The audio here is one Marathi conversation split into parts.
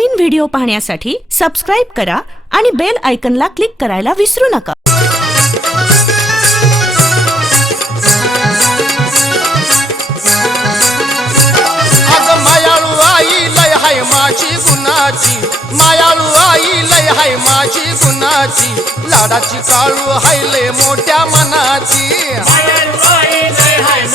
नवनवीन व्हिडिओ पाहण्यासाठी सबस्क्राईब करा आणि बेल आयकनला क्लिक करायला विसरू नका. अग मायाळू आई लय हाय माझी गुणाची. मायाळू आई लय हाय माझी गुणाची. लाडाची काळू हाय लय मोठ्या मनाची. मायाळू आई लय हाय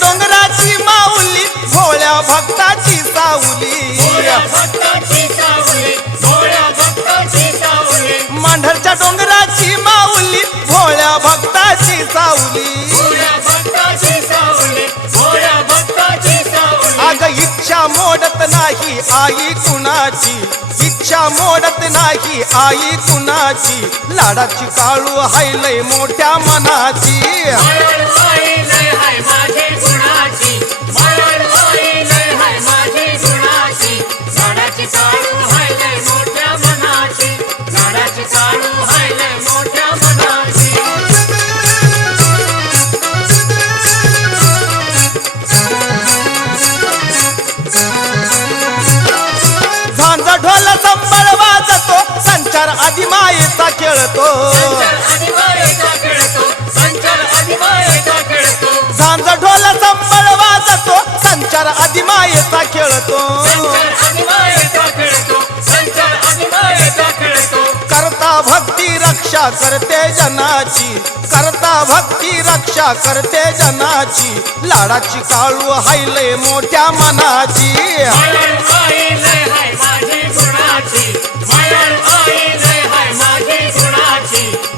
डोंगराची माऊली भोळ्या भक्ताची सावली. मांढरच्या डोंगराची माऊली भोळ्या भक्ताची सावली. अग इच्छा मोडत नाही आई कुणाची. इच्छा मोडत नाही आई कुणाची. लाडाची काळू हाय लय मोठ्या मनाची. मायेचा खेळतो. संचार अधिमायेचा खेळतो संचार अधिमायेचा खेळतो. झांजा ढोल संबळ वाजतो संचार आधी मायेचा खेळतो. रक्षा करते जनाची करता भक्ती रक्षा करते जनाची. लाडाची काळू हायले मोठ्या मनाची.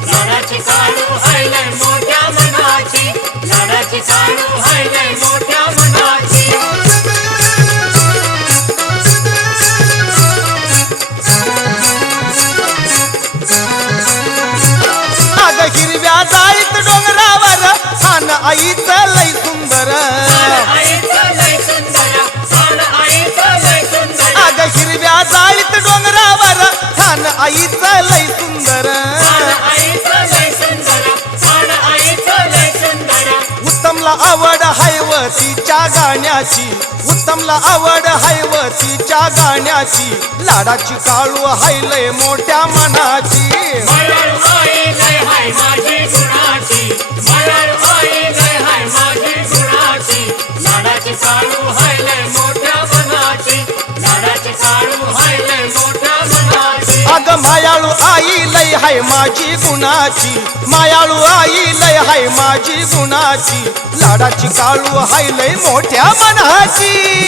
लाडाची काळू मोठ्या मनाची. लाडाची काळू आईचं लय सुंदर. आग अग हिरव्या जाळीत डोंगरावर छान आईचं लय सुंदर. उत्तमला आवड हायव तिच्या गाण्याची. उत्तमला आवड हायव तिच्या गाण्याची. लाडाची काळू हायलय मोठ्या मनाची. लय हाय माझी गुणाची. मायाळू आई लय हाय माझी गुणाची. लाडाची काळू हाय लय मोठ्या मनाची.